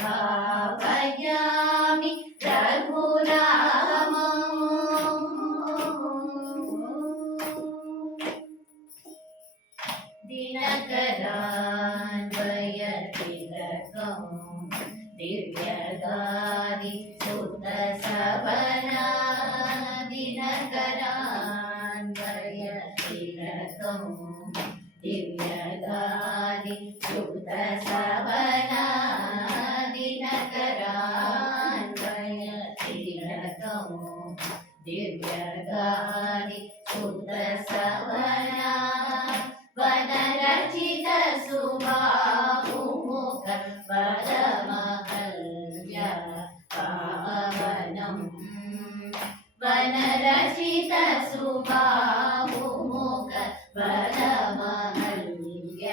भावयामि रघुरामम् दिनकरान्वयतिलकम् दिव्यगारि सुतसवना दिनकरान्वयतिलकम् दिव्यगारि सुतसवना दिनकरान्वयतिलकम् दिव्यगारि सुतसवना वनरचित सुबाहुमुख वरमहल्य पावनम् वनरचित सुबाहुमुख वरमहल्य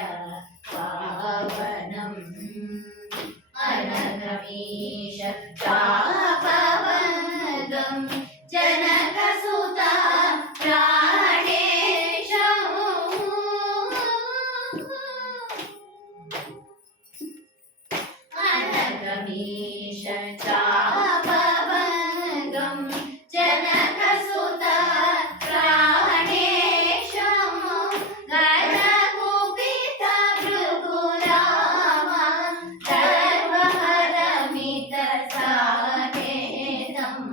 पावनम् अनघमीश चापवनगम् जनकसुता अनघमीश चापवनगम् जनकसुता प्राणेशम् गणकुपित भृगुराम सर्वहरमित साकेतम्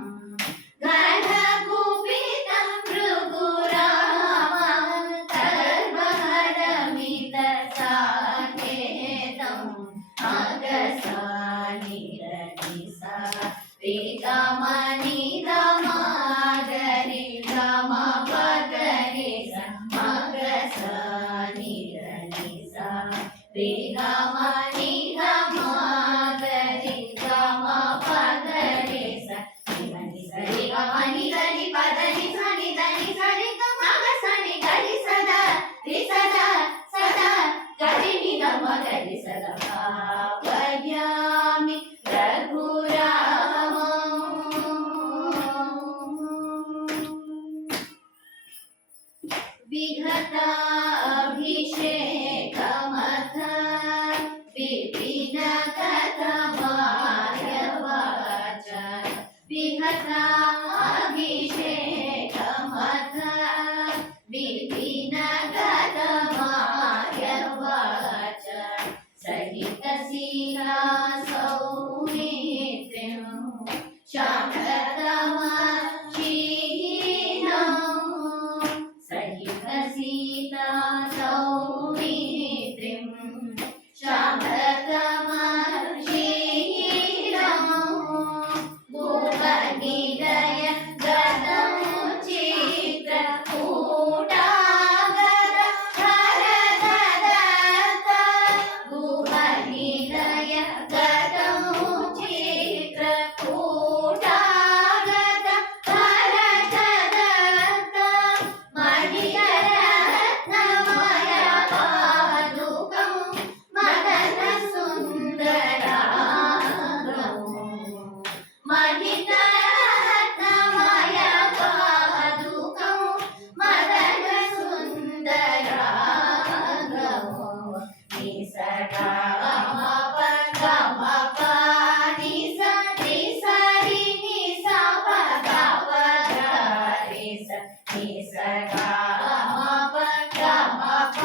गणकुपित भृगुराम सर्वहरमित साकेतम् अगसानि रनिसा रिगमनि गमागरि गमपगरि मगसानि रनिसा रिगमनि गमागरि गमपगरि सनि सरिगमनि गरि पदनि सनि దని सरि गमगसनि गरि सदा रि सदा सदा गरि नि गमगरि सदा भावयामि रघुरामम् विघटाभिषेकमथ विपिनकथमार्यवाच विघटाभिषेकमथ विपिनकथमार्यवाच सहितसीला सौमित्रिं शान्ततमशीलं सहितसीला सौमित्रिं शान्ततमशीलं भुवनिलय गतं चित्रकूटागर हरदत्त भुवनिलय गतं चित्रकूटागत हरदत्त मणिरत्नमय पादुकं मदनसुन्दराङ्गम् मणिरत्नमय पादुकं मदनसुन्दराङ्गम् निसगा गमप निस निसरि निसप गपग निस निसगा गमप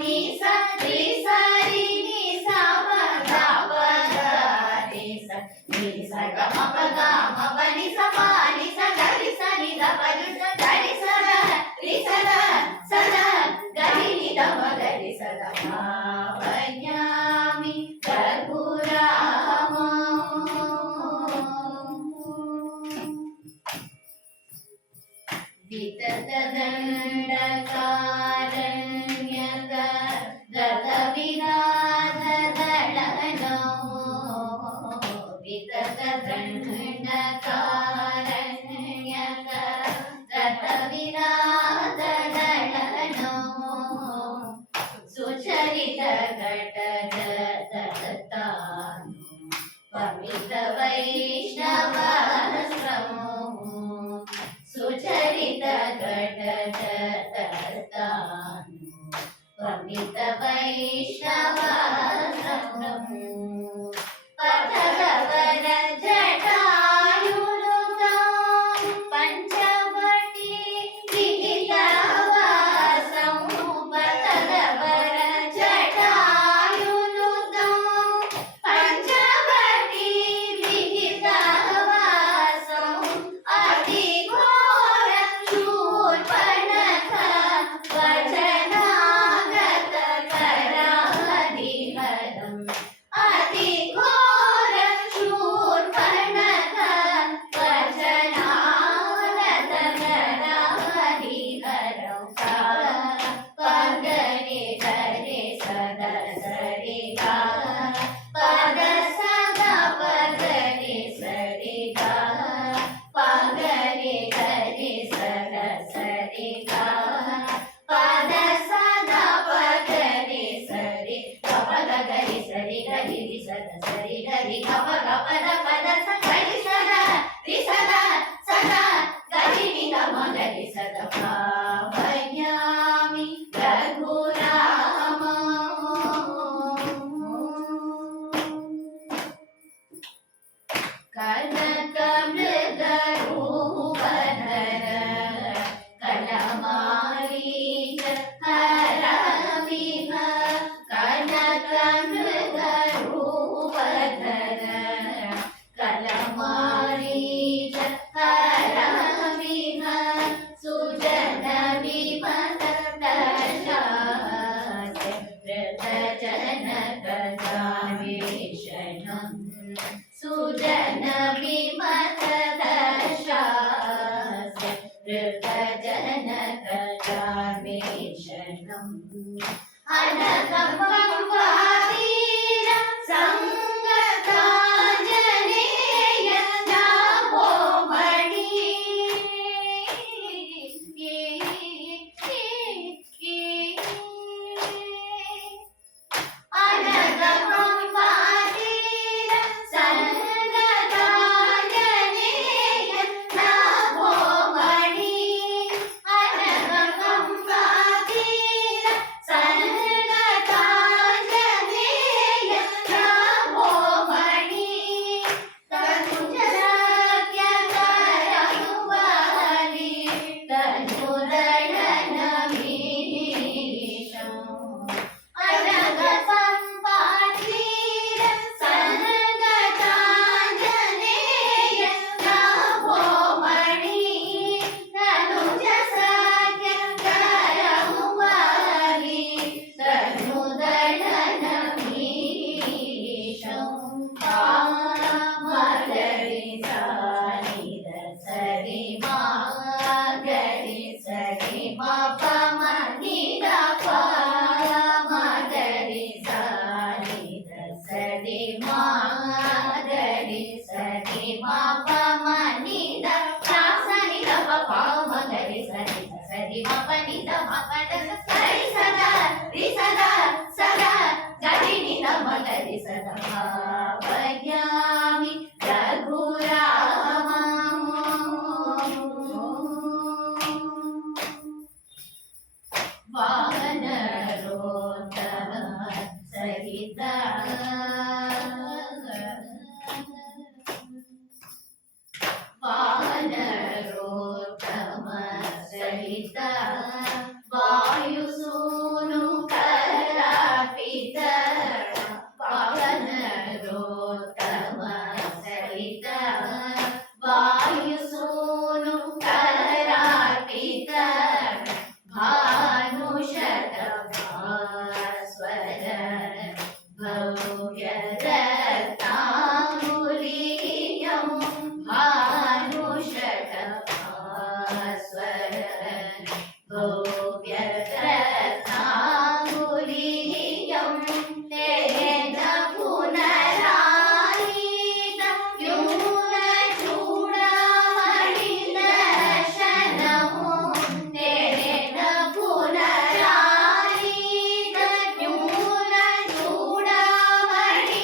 निस निसरि निसप गपग निस निस गमप निस पा निस गरि सनि दप गरि सदा रि सदा सदा गरि नि दप गरि सदा भावयामि रघुरामम् विततदण्डकारण्यक गतविराधदळनो विततदण्डकारण्यक गतविराधदळनो सुचरित घटगततानु पमित वैष्णवस्त्रमो सुचरित घटगततानु ರಿ ಸದ ಸರಿ ಗರಿ ಗಪ ಗಪದ ಪದ ಸ ಗರಿ ಸದ ರಿ ಸದ ಸದ ಗರಿ ನಿ ದ ಮ ಗರಿ ಸದ ಭಾವಯಾಮಿ ರಘುರಾಮ ಕನಕ ಮೃಗ ರೂಪಧರ ಕಲಮಾರೀಚ ಹರವಿಹ ಕನಕ ಮೃಗ ರೂಪಧರ ಕಲಮಾರೀಚ ಹರವಿಹ ಸುಜನ ವಿಮತ ದಶಾಸ್ಯ ಜನಕ ಗಾವೇಶನಂ ಸುಜನ ವಿಮತ ದಶಾಸ್ಯ ಜನಕ ಗಾವೇಶನಂ ಅನಗಂಬಾತೀರ ಸಂಗತಾಂಜನೇಯ ನಾಭೋಮಣಿ ಅನಗಂಬಾತೀರ ಸಂಗತಾಂಜನೇಯ ನಾಭೋಮಣಿ ಅನಗಂಬಾತೀರ ಸಂಗತಾಂಜನೇಯ ನಾಭೋಮಣಿ ತನುಜಾಕ್ಯ ಕರಯುವಾಲಿ ತನುದಳನ ಮೀಶಂ ಅನಗ ಸಂಪಾತೀರ ಸಂಗತಾಂಜನೇಯ ನಾಭೋಮಣಿ ತನುಜ ಸಖ್ಯ ಕರಯುವಾಲಿ ತನುದಳನ ಮೀಶಂ ಮಗರಿ ಸಾನಿದ ಸರಿ ಮಾಗರಿ ಸರಿ ಮಪ ಮನಿದ ಪ ಮಗರಿ ಸಾನಿದ ಸರಿ ಮಾಗರಿ ಸರಿ ಮಪ ಮನಿದ ಸನಿ ದ ಪ ಮಗರಿ ಸರಿ ಸರಿ ಮಪ ನಿದ ಮಪ ದ ಸರಿ ಸದಾ ರಿ ಸದಾ ಸದಾ ಗರಿ ನಿದ ಮಗರಿ ಸದಾ ಭಾವಯಾಮಿ ರಘುರಾಮ ವಾನರೋತ್ತಮ ಸಹಿತ ವಾನರೋತ್ತಮ ಸಹಿತ ವಾಯುಸೂನು ಕರಾಪಿತ ವಾನರೋತ್ತಮ ಸಹಿತ ವಾಯುಸೂನು ಕರಾಪಿತ ಭಾನುಷತ ಭಾಸ್ವರ ಭವ್ಯರತ್ನಾಂಗುಲೀಯಂ ಭಾನುಷತ ಭಾಸ್ವರ ಭವ್ಯರತ್ನಾಂಗುಲೀಯಂ ತೇನ ಪುನರಾನೀತ ಯೂನ ಚೂಡಾಮಣಿ ದರ್ಶನಮು ತೇನ ಪುನರಾನೀತ ಯೂನ ಚೂಡಾಮಣಿ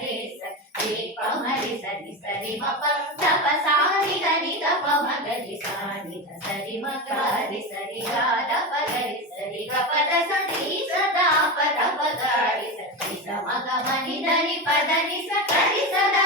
रे स रे प म रे स नि स रे म प ध प सा नि ध नि ध प म ग रि सा नि ध स रि म ग रि स रि ग ध प ग रि स रि ग प ध स नि स ध प ध प ग रि स नि स म ग म नि ध नि प ध नि स ग रि स ध